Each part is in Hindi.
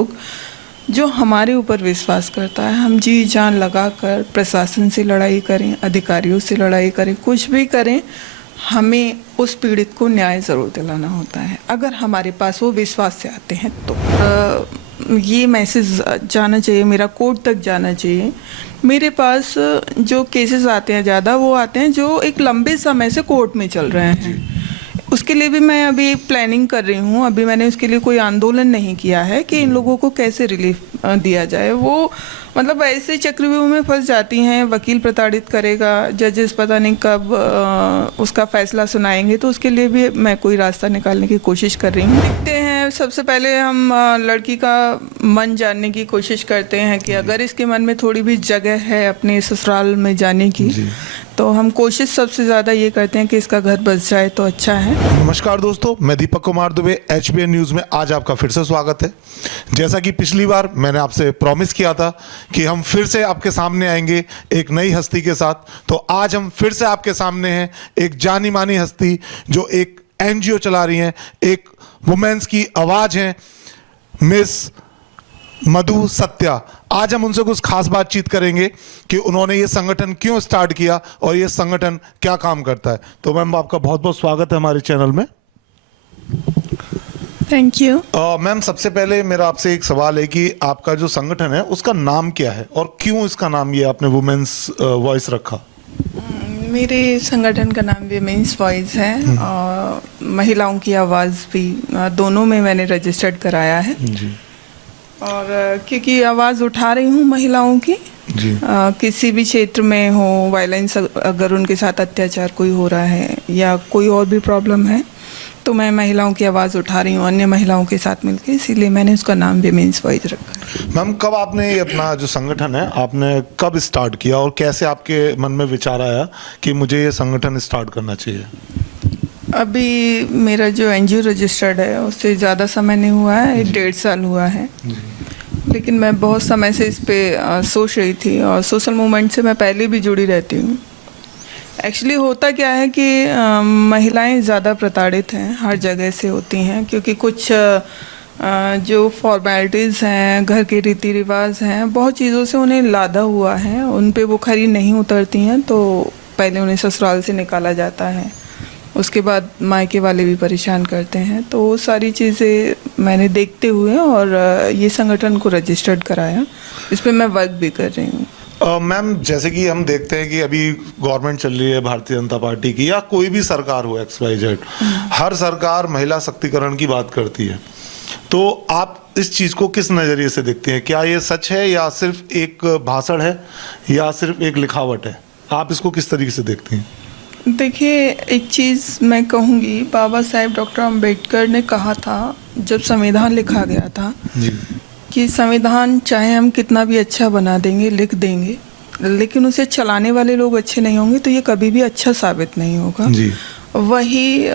लोग जो हमारे ऊपर विश्वास करता है, हम जी जान लगा कर प्रशासन से लड़ाई करें, अधिकारियों से लड़ाई करें, कुछ भी करें, हमें उस पीड़ित को न्याय ज़रूर दिलाना होता है अगर हमारे पास वो विश्वास से आते हैं तो। ये मैसेज जाना चाहिए, मेरा कोर्ट तक जाना चाहिए। मेरे पास जो केसेस आते हैं ज़्यादा वो आते हैं जो एक लंबे समय से कोर्ट में चल रहे हैं। उसके लिए भी मैं अभी प्लानिंग कर रही हूँ। अभी मैंने उसके लिए कोई आंदोलन नहीं किया है कि इन लोगों को कैसे रिलीफ दिया जाए। वो मतलब ऐसे चक्रव्यूह में फंस जाती हैं, वकील प्रताड़ित करेगा, जजेस पता नहीं कब उसका फैसला सुनाएंगे, तो उसके लिए भी मैं कोई रास्ता निकालने की कोशिश कर रही हूँ। देखते हैं, सबसे पहले हम लड़की का मन जानने की कोशिश करते हैं कि अगर इसके मन में थोड़ी भी जगह है अपने ससुराल में जाने की, तो हम कोशिश सबसे ज़्यादा ये करते हैं कि इसका घर बस जाए तो अच्छा है। नमस्कार दोस्तों, मैं दीपक कुमार दुबे, HBN न्यूज़ में आज आपका फिर से स्वागत है। जैसा कि पिछली बार मैंने आपसे प्रॉमिस किया था कि हम फिर से आपके सामने आएंगे एक नई हस्ती के साथ, तो आज हम फिर से आपके सामने हैं एक जानी मानी हस्ती जो एक NGO चला रही हैं, एक वुमेन्स की आवाज़ हैं, मिस मधु सत्या। आज हम उनसे कुछ खास बातचीत करेंगे कि उन्होंने ये संगठन क्यों स्टार्ट किया और ये संगठन क्या काम करता है। तो मैम, आपका बहुत बहुत स्वागत है हमारे चैनल में। Thank you. मैम, सबसे पहले मेरा आपसे एक सवाल है कि आपका जो संगठन है उसका नाम क्या है और क्यों इसका नाम ये आपने वुमेन्स वॉइस रखा? मेरे संगठन का नाम विमेंस वॉइस है और महिलाओं की आवाज़ भी, दोनों में मैंने रजिस्टर्ड कराया है जी। और क्योंकि आवाज़ उठा रही हूँ महिलाओं की जी। किसी भी क्षेत्र में हो, वायलेंस अगर उनके साथ अत्याचार कोई हो रहा है या कोई और भी प्रॉब्लम है, तो मैं महिलाओं की आवाज़ उठा रही हूँ अन्य महिलाओं के साथ मिलकर, इसीलिए मैंने उसका नाम विमेंस वॉइस रखा। मैम, कब आपने ये अपना जो संगठन है आपने कब स्टार्ट किया और कैसे आपके मन में विचार आया कि मुझे ये संगठन स्टार्ट करना चाहिए? अभी मेरा जो NGO रजिस्टर्ड है उससे ज़्यादा समय नहीं हुआ है, 1.5 साल हुआ है। लेकिन मैं बहुत समय से इस पे सोच रही थी और सोशल मूवमेंट से मैं पहले भी जुड़ी रहती हूँ। एक्चुअली होता क्या है कि महिलाएं ज़्यादा प्रताड़ित हैं, हर जगह से होती हैं, क्योंकि कुछ जो फॉर्मेलिटीज़ हैं, घर के रीति रिवाज हैं, बहुत चीज़ों से उन्हें लादा हुआ है, उन पे वो खरी नहीं उतरती हैं, तो पहले उन्हें ससुराल से निकाला जाता है, उसके बाद मायके वाले भी परेशान करते हैं। तो वो सारी चीज़ें मैंने देखते हुए और ये संगठन को रजिस्टर्ड कराया, इस पर मैं वर्क भी कर रही हूँ। मैम, जैसे कि हम देखते हैं कि अभी गवर्नमेंट चल रही है भारतीय जनता पार्टी की या कोई भी सरकार हो XYZ, हर सरकार महिला शक्तिकरण की बात करती है, तो आप इस चीज़ को किस नज़रिए से देखते हैं? क्या ये सच है या सिर्फ एक भाषण है या सिर्फ एक लिखावट है? आप इसको किस तरीके से देखते हैं? देखिए, एक चीज़ मैं कहूँगी, बाबा साहेब डॉक्टर अम्बेडकर ने कहा था जब संविधान लिखा गया था जी, कि संविधान चाहे हम कितना भी अच्छा बना देंगे, लिख देंगे, लेकिन उसे चलाने वाले लोग अच्छे नहीं होंगे तो ये कभी भी अच्छा साबित नहीं होगा। जी। वही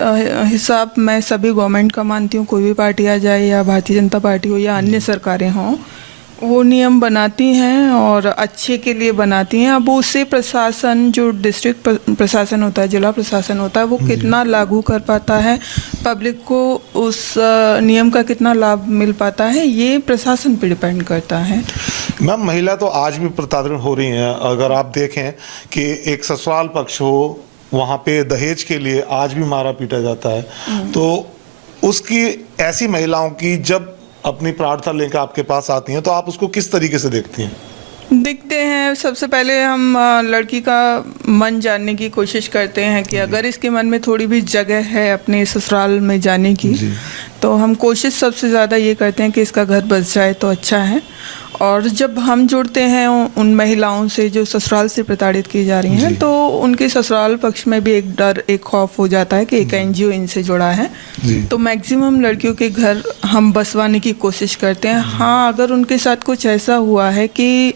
हिसाब मैं सभी गवर्नमेंट का मानती हूँ, कोई भी पार्टी आ जाए या भारतीय जनता पार्टी हो या अन्य सरकारें हों, वो नियम बनाती हैं और अच्छे के लिए बनाती हैं। अब उससे प्रशासन, जो डिस्ट्रिक्ट प्रशासन होता है, जिला प्रशासन होता है, वो कितना लागू कर पाता है, पब्लिक को उस नियम का कितना लाभ मिल पाता है, ये प्रशासन पर डिपेंड करता है। मैम, महिला तो आज भी प्रताड़ित हो रही हैं। अगर आप देखें कि एक ससुराल पक्ष हो, वहाँ पे दहेज के लिए आज भी मारा पीटा जाता है, तो उसकी ऐसी महिलाओं की जब अपनी प्रार्थना लेकर आपके पास आती हैं तो आप उसको किस तरीके से देखती हैं? देखते हैं, सबसे पहले हम लड़की का मन जानने की कोशिश करते हैं कि अगर इसके मन में थोड़ी भी जगह है अपने ससुराल में जाने की, तो हम कोशिश सबसे ज़्यादा ये करते हैं कि इसका घर बस जाए तो अच्छा है। और जब हम जुड़ते हैं उन महिलाओं से जो ससुराल से प्रताड़ित की जा रही हैं, तो उनके ससुराल पक्ष में भी एक डर, एक खौफ हो जाता है कि एक NGO इनसे जुड़ा है, तो मैक्सिमम लड़कियों के घर हम बसवाने की कोशिश करते हैं। हाँ, अगर उनके साथ कुछ ऐसा हुआ है कि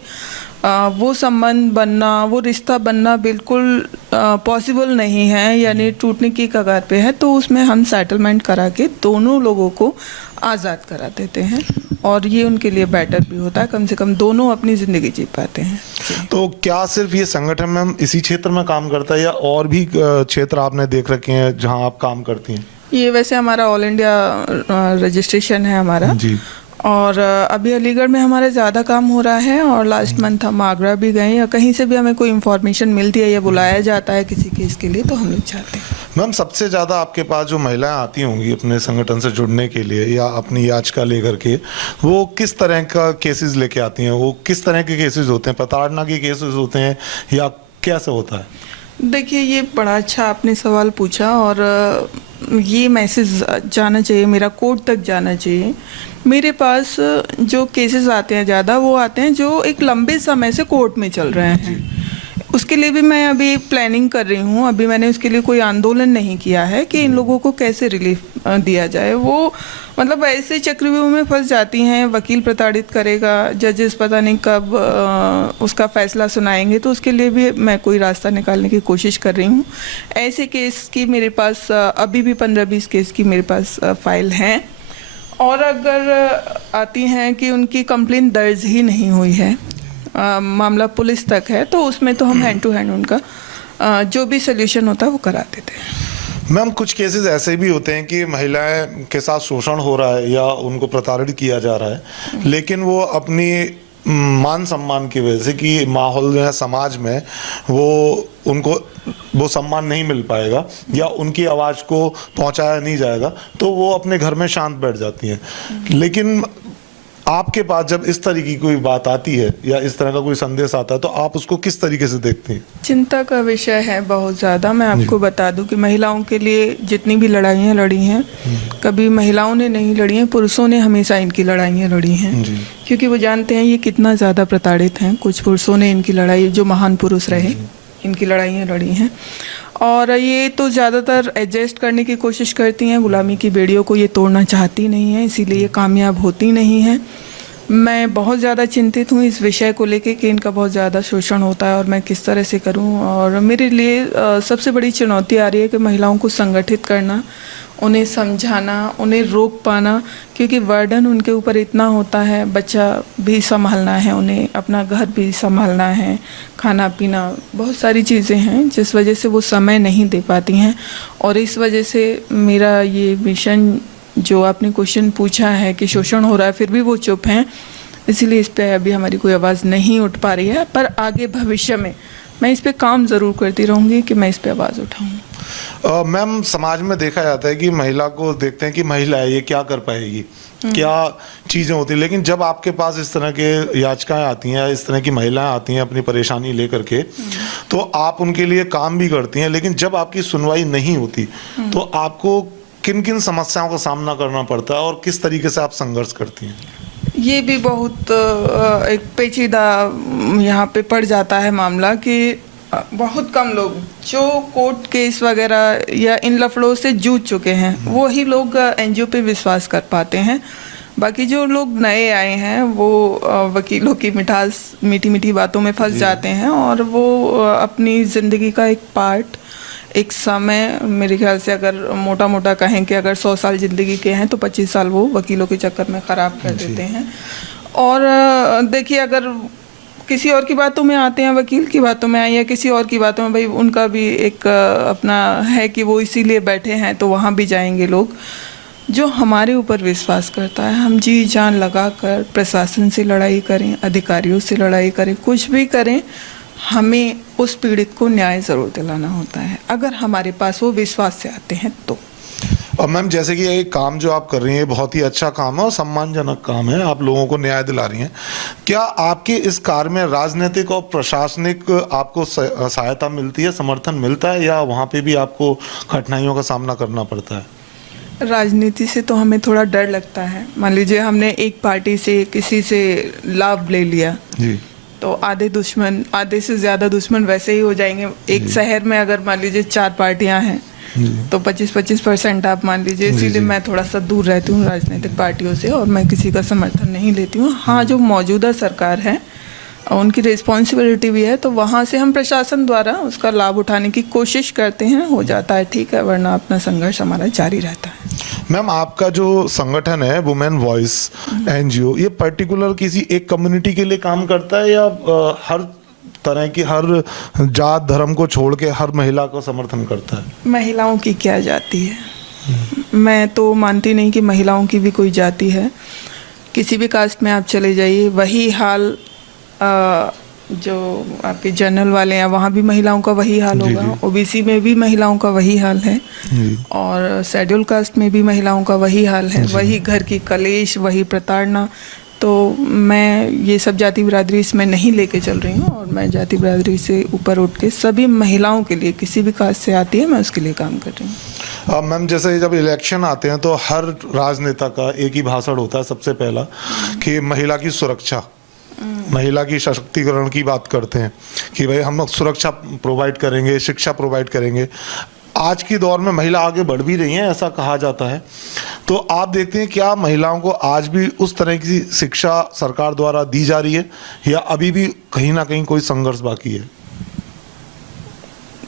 वो संबंध बनना, वो रिश्ता बनना बिल्कुल पॉसिबल नहीं है, यानी टूटने की कगार पे है, तो उसमें हम सेटलमेंट करा के दोनों लोगों को आज़ाद करा देते हैं और ये उनके लिए बेटर भी होता है, कम से कम दोनों अपनी ज़िंदगी जी पाते हैं। तो क्या सिर्फ ये संगठन में इसी क्षेत्र में काम करता है या और भी क्षेत्र आपने देख रखे हैं जहां आप काम करती हैं? ये वैसे हमारा ऑल इंडिया रजिस्ट्रेशन है हमारा जी। और अभी अलीगढ़ में हमारा ज़्यादा काम हो रहा है और लास्ट मंथ हम आगरा भी गए, या कहीं से भी हमें कोई इन्फॉर्मेशन मिलती है या बुलाया जाता है किसी केस के लिए तो हम लोग जाते हैं। मैम, सबसे ज़्यादा आपके पास जो महिलाएं आती होंगी अपने संगठन से जुड़ने के लिए या अपनी याचिका लेकर के, वो किस तरह का केसेस लेके आती हैं? वो किस तरह के केसेस होते हैं? प्रताड़ना के केसेस होते हैं या कैसे होता है? देखिए, ये बड़ा अच्छा आपने सवाल पूछा और ये मैसेज जाना चाहिए, मेरा कोर्ट तक जाना चाहिए। मेरे पास जो केसेस आते हैं ज़्यादा वो आते हैं जो एक लंबे समय से कोर्ट में चल रहे हैं। उसके लिए भी मैं अभी प्लानिंग कर रही हूँ। अभी मैंने उसके लिए कोई आंदोलन नहीं किया है कि इन लोगों को कैसे रिलीफ दिया जाए। वो मतलब ऐसे चक्रव्यूह में फंस जाती हैं, वकील प्रताड़ित करेगा, जजेस पता नहीं कब उसका फैसला सुनाएंगे, तो उसके लिए भी मैं कोई रास्ता निकालने की कोशिश कर रही हूँ। ऐसे केस की मेरे पास अभी भी 15-20 केस की मेरे पास फाइल हैं। और अगर आती हैं कि उनकी कंप्लेन दर्ज ही नहीं हुई है, मामला पुलिस तक है, तो उसमें तो हम हैंड टू हैंड उनका जो भी सोल्यूशन होता है वो करा देते हैं। मैम, कुछ केसेस ऐसे भी होते हैं कि महिलाएं के साथ शोषण हो रहा है या उनको प्रताड़ित किया जा रहा है, लेकिन वो अपनी मान सम्मान की वजह से कि माहौल में, समाज में उनको वो सम्मान नहीं मिल पाएगा या उनकी आवाज़ को पहुंचाया नहीं जाएगा, तो वो अपने घर में शांत बैठ जाती हैं। लेकिन आपके पास जब इस तरह की कोई बात आती है या इस तरह का कोई संदेश आता है तो आप उसको किस तरीके से देखते हैं? चिंता का विषय है बहुत ज़्यादा। मैं आपको बता दूं कि महिलाओं के लिए जितनी भी लड़ाइयाँ लड़ी हैं, कभी महिलाओं ने नहीं लड़ी हैं, पुरुषों ने हमेशा इनकी लड़ाइयाँ लड़ी हैं, क्योंकि वो जानते हैं ये कितना ज़्यादा प्रताड़ित हैं। कुछ पुरुषों ने इनकी लड़ाई, जो महान पुरुष रहे, इनकी लड़ाइयाँ लड़ी हैं। और ये तो ज़्यादातर एडजस्ट करने की कोशिश करती हैं, गुलामी की बेड़ियों को ये तोड़ना चाहती नहीं हैं, इसीलिए ये कामयाब होती नहीं हैं। मैं बहुत ज़्यादा चिंतित हूँ इस विषय को लेके कि इनका बहुत ज़्यादा शोषण होता है और मैं किस तरह से करूँ। और मेरे लिए सबसे बड़ी चुनौती आ रही है कि महिलाओं को संगठित करना, उन्हें समझाना, उन्हें रोक पाना, क्योंकि बर्डन उनके ऊपर इतना होता है। बच्चा भी संभालना है, उन्हें अपना घर भी संभालना है, खाना पीना, बहुत सारी चीज़ें हैं जिस वजह से वो समय नहीं दे पाती हैं। और इस वजह से मेरा ये मिशन, जो आपने क्वेश्चन पूछा है कि शोषण हो रहा है फिर भी वो चुप हैं, इसीलिए इस पे अभी हमारी कोई आवाज़ नहीं उठ पा रही है। पर आगे भविष्य में मैं इस पे काम ज़रूर करती रहूँगी कि मैं इस पे आवाज़ उठाऊँ। मैम, समाज में देखा जाता है कि महिला को देखते हैं कि महिला है, ये क्या कर पाएगी, क्या चीज़ें होती हैं। लेकिन जब आपके पास इस तरह के याचिकाएं आती हैं, इस तरह की महिलाएं आती हैं अपनी परेशानी लेकर के, तो आप उनके लिए काम भी करती हैं, लेकिन जब आपकी सुनवाई नहीं होती तो आपको किन किन समस्याओं का सामना करना पड़ता है और किस तरीके से आप संघर्ष करती हैं? ये भी बहुत एक पेचीदा यहाँ पे पड़ जाता है मामला कि बहुत कम लोग जो कोर्ट केस वगैरह या इन लफड़ों से जूझ चुके हैं वही लोग एनजीओ पे विश्वास कर पाते हैं। बाकी जो लोग नए आए हैं वो वकीलों की मीठी मीठी बातों में फंस जाते हैं और वो अपनी ज़िंदगी का एक पार्ट, एक समय, मेरे ख्याल से अगर मोटा मोटा कहें कि अगर 100 साल ज़िंदगी के हैं तो 25 साल वो वकीलों के चक्कर में ख़राब कर देते हैं। और देखिए, अगर किसी और की बातों में आते हैं, वकील की बातों में आए या किसी और की बातों में, भाई उनका भी एक अपना है कि वो इसीलिए बैठे हैं तो वहाँ भी जाएंगे लोग। जो हमारे ऊपर विश्वास करता है, हम जी जान लगा कर प्रशासन से लड़ाई करें, अधिकारियों से लड़ाई करें, कुछ भी करें, हमें उस पीड़ित को न्याय ज़रूर दिलाना होता है अगर हमारे पास वो विश्वास से आते हैं तो। और मैम, जैसे कि ये काम जो आप कर रही हैं बहुत ही अच्छा काम है और सम्मानजनक काम है, आप लोगों को न्याय दिला रही हैं। क्या आपके इस कार्य में राजनीतिक और प्रशासनिक आपको सहायता मिलती है, समर्थन मिलता है, या वहाँ पे भी आपको कठिनाइयों का सामना करना पड़ता है? राजनीति से तो हमें थोड़ा डर लगता है। मान लीजिए हमने एक पार्टी से किसी से लाभ ले लिया जी, तो आधे से ज़्यादा दुश्मन वैसे ही हो जाएंगे। एक शहर में अगर मान लीजिए 4 पार्टियां हैं तो 25% आप मान लीजिए। इसीलिए मैं थोड़ा सा दूर रहती हूँ राजनीतिक पार्टियों से और मैं किसी का समर्थन नहीं लेती हूँ। हाँ, जो मौजूदा सरकार है उनकी रिस्पॉन्सिबिलिटी भी है, तो वहाँ से हम प्रशासन द्वारा उसका लाभ उठाने की कोशिश करते हैं, हो जाता है ठीक है, वरना अपना संघर्ष हमारा जारी रहता है। मैम, आपका जो संगठन है वुमेन वॉइस एनजीओ, ये पर्टिकुलर किसी एक कम्युनिटी के लिए काम करता है या हर तरह की, हर जात धर्म को छोड़ के हर महिला को समर्थन करता है? महिलाओं की क्या जाति है? मैं तो मानती नहीं कि महिलाओं की भी कोई जाति है। किसी भी कास्ट में आप चले जाइए वही हाल, जो आपके जनरल वाले हैं वहाँ भी महिलाओं का वही हाल जी, होगा, जी। ओबीसी में भी महिलाओं का वही हाल है, जी और शेड्यूल कास्ट में भी महिलाओं का वही हाल है, वही घर की कलेश, वही प्रताड़ना। तो मैं ये सब जाति बिरादरी इसमें नहीं लेके चल रही हूँ, और मैं जाति बिरादरी से ऊपर उठ के सभी महिलाओं के लिए, किसी भी कास्ट से आती है, मैं उसके लिए काम कर रही हूँ। मैम, जैसे जब इलेक्शन आते हैं तो हर राजनेता का एक ही भाषण होता है सबसे पहला, कि महिला की सुरक्षा, महिला की सशक्तिकरण की बात करते हैं कि भाई हम लोग सुरक्षा प्रोवाइड करेंगे, शिक्षा प्रोवाइड करेंगे। आज के दौर में महिला आगे बढ़ भी रही हैं, ऐसा कहा जाता है। तो आप देखते हैं क्या महिलाओं को आज भी उस तरह की शिक्षा सरकार द्वारा दी जा रही है, या अभी भी कहीं ना कहीं कोई संघर्ष बाकी है?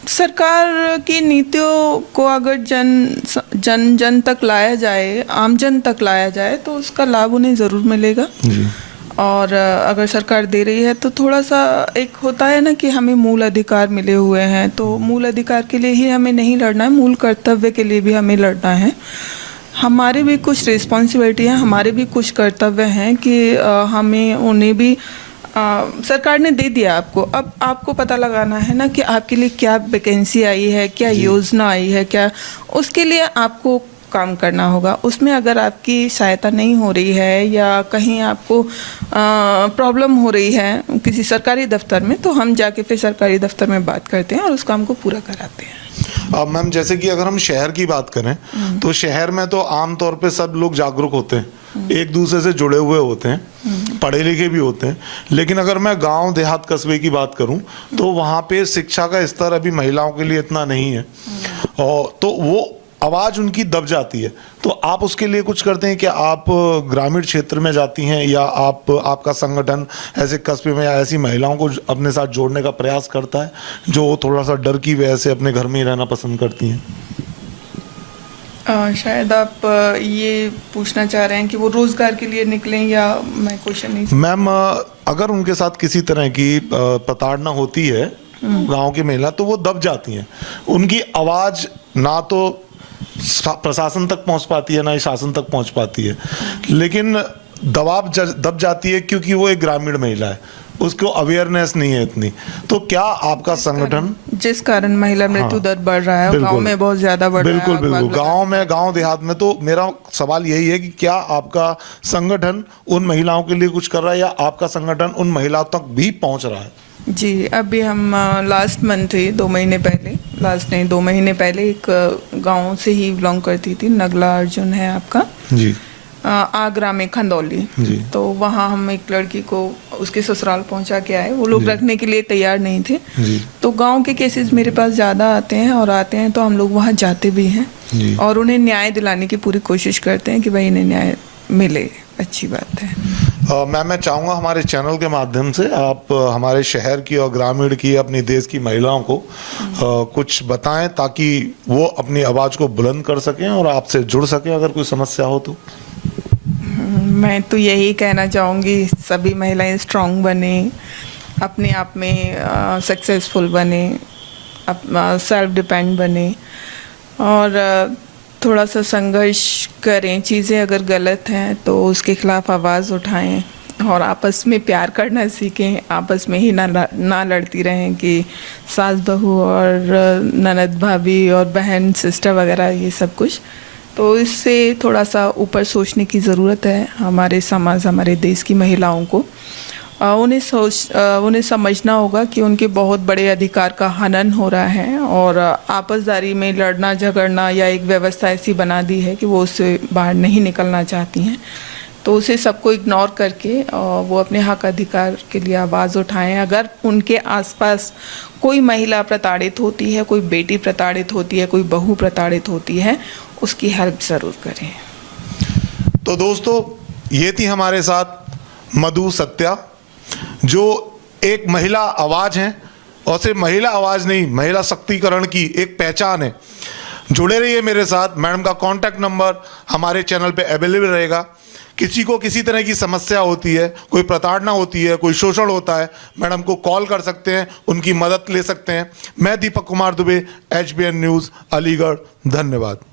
सरकार की नीतियों को अगर जन जन तक लाया जाए, आम जन तक लाया जाए, तो उसका लाभ उन्हें ज़रूर मिलेगा। जी और अगर सरकार दे रही है तो थोड़ा सा एक होता है ना कि हमें मूल अधिकार मिले हुए हैं, तो मूल अधिकार के लिए ही हमें नहीं लड़ना है, मूल कर्तव्य के लिए भी हमें लड़ना है। हमारे भी कुछ रिस्पॉन्सिबिलिटी है, हमारे भी कुछ कर्तव्य हैं कि हमें उन्हें भी सरकार ने दे दिया आपको, अब आपको पता लगाना है ना कि आपके लिए क्या वैकेंसी आई है, क्या योजना आई है, क्या उसके लिए आपको काम करना होगा। उसमें अगर आपकी सहायता नहीं हो रही है या कहीं आपको प्रॉब्लम हो रही है किसी सरकारी दफ्तर में, तो हम जाके फिर सरकारी दफ्तर में बात करते हैं और उस काम को पूरा कराते हैं। मैम, जैसे कि अगर हम शहर की बात करें तो शहर में तो आमतौर पे सब लोग जागरूक होते हैं, एक दूसरे से जुड़े हुए होते हैं, पढ़े लिखे भी होते हैं। लेकिन अगर मैं गांव देहात कस्बे की बात करूं तो वहां पे शिक्षा का स्तर अभी महिलाओं के लिए इतना नहीं है, और तो वो आवाज़ उनकी दब जाती है। तो आप उसके लिए कुछ करते हैं कि आप ग्रामीण क्षेत्र में जाती हैं, या आपका संगठन ऐसे कस्बे में या ऐसी महिलाओं को अपने साथ जोड़ने का प्रयास करता है जो थोड़ा सा डर की वजह से अपने घर में ही रहना पसंद करती हैं? शायद आप ये पूछना चाह रहे हैं कि वो रोजगार के लिए निकलें, या मैं क्वेश्चन नहीं। मैम, अगर उनके साथ किसी तरह की प्रताड़ना होती है गांव की महिला, तो वो दब जाती हैं, उनकी आवाज़ ना तो प्रशासन तक पहुंच पाती है, ना ही शासन तक पहुंच पाती है, लेकिन दब जाती है क्योंकि वो एक ग्रामीण महिला है, उसको अवेयरनेस नहीं है इतनी। तो क्या आपका संगठन, जिस कारण महिला मृत्यु दर बढ़ रहा है, गांव में बहुत ज्यादा बढ़ रहा है, बिल्कुल बिल्कुल, गांव देहात में, तो मेरा सवाल यही है कि क्या आपका संगठन उन महिलाओं के लिए कुछ कर रहा है, या आपका संगठन उन महिलाओं तक भी पहुंच रहा है? जी, अभी हम लास्ट मंथ ही 2 महीने पहले एक गांव से ही बिलोंग करती थी, नगला अर्जुन है आपका जी, आगरा में खंदौली। तो वहाँ हम एक लड़की को उसके ससुराल पहुँचा के आए, वो लोग रखने के लिए तैयार नहीं थे। तो गांव के केसेस मेरे पास ज़्यादा आते हैं तो हम लोग वहाँ जाते भी हैं और उन्हें न्याय दिलाने की पूरी कोशिश करते हैं कि भाई इन्हें न्याय मिले। अच्छी बात है। मैं चाहूँगा हमारे चैनल के माध्यम से आप हमारे शहर की और ग्रामीण की, अपने देश की महिलाओं को कुछ बताएं, ताकि वो अपनी आवाज़ को बुलंद कर सकें और आपसे जुड़ सकें अगर कोई समस्या हो तो। मैं तो यही कहना चाहूँगी, सभी महिलाएं स्ट्रांग बने, अपने आप में सक्सेसफुल बने, सेल्फ डिपेंड बने, और थोड़ा सा संघर्ष करें। चीज़ें अगर गलत हैं तो उसके खिलाफ आवाज़ उठाएं और आपस में प्यार करना सीखें, आपस में ही ना लड़ती रहें कि सास बहू और ननद भाभी और बहन सिस्टर वगैरह ये सब कुछ। तो इससे थोड़ा सा ऊपर सोचने की ज़रूरत है हमारे समाज, हमारे देश की महिलाओं को। उन्हें समझना होगा कि उनके बहुत बड़े अधिकार का हनन हो रहा है, और आपसदारी में लड़ना झगड़ना या एक व्यवस्था ऐसी बना दी है कि वो उससे बाहर नहीं निकलना चाहती हैं। तो उसे सबको इग्नोर करके वो अपने हक अधिकार के लिए आवाज़ उठाएं। अगर उनके आसपास कोई महिला प्रताड़ित होती है, कोई बेटी प्रताड़ित होती है, कोई बहू प्रताड़ित होती है, उसकी हेल्प ज़रूर करें। तो दोस्तों, ये थी हमारे साथ मधु सत्या, जो एक महिला आवाज़ हैं, और सिर्फ महिला आवाज़ नहीं, महिला शक्तिकरण की एक पहचान है। जुड़े रहिए मेरे साथ। मैडम का कॉन्टैक्ट नंबर हमारे चैनल पे अवेलेबल रहेगा। किसी को किसी तरह की समस्या होती है, कोई प्रताड़ना होती है, कोई शोषण होता है, मैडम को कॉल कर सकते हैं, उनकी मदद ले सकते हैं। मैं दीपक कुमार दुबे, HBN न्यूज़, अलीगढ़। धन्यवाद।